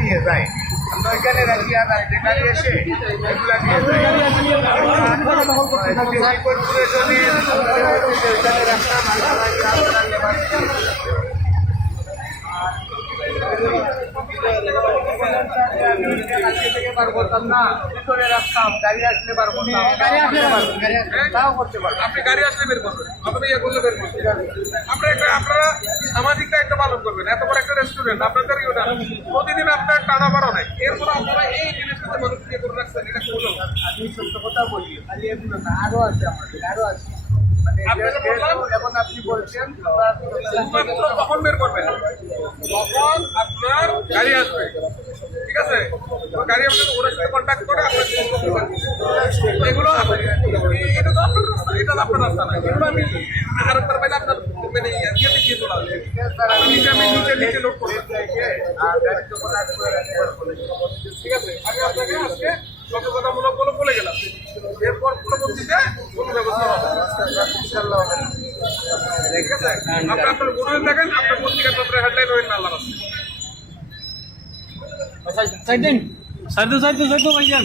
নিয়ে যায় আমরা ওইখানে রাখি আর গাড়ি এসে এগুলা নিয়ে যায় কর্পোরেশনের রাখতাম না ভিতরে রাখতাম গাড়ি আসলে পারবো না তাও করতে পারবো আপনি গাড়ি আসলে বের করবেন আপনি ইয়ে করলে বের করবেন আপনারা সামাজিকটা একটা পালন করবেন এত বড় একটা রেস্টুরেন্ট আপনাদের প্রতিদিন আপনার টানা বাড়া নাই এরপর আপনারা এই জিনিসটাতে মানুষ ইয়ে করে রাখছেন এটা কোনো আমি সত্য কথা বলি খালি এগুলো না আরো আছে আমাদের আরো আছে এখন আপনি বলছেন তখন বের করবেন তখন আপনার গাড়ি আসবে ঠিক আছে গাড়ি আপনার ওরা সাথে কন্ট্যাক্ট করে আপনার এগুলো এটা তো আপনার রাস্তা এটা আপনার রাস্তা না এগুলো আমি আরেকবার পাইলে আপনার মানে ইয়েতে গিয়ে চলে আসবে আমি নিচে লোড করবো ঠিক আছে আমি আপনাকে আজকে সতর্কতামূলক বলে বলে গেলাম এরপর পরবর্তীতে কোনো ব্যবস্থা হবে ঠিক আছে আপনি আপনার মনে দেখেন আপনার পত্রিকার ব্যাপারে হেডলাইন হয়ে না আল্লাহ সাইড দিন ভাইজান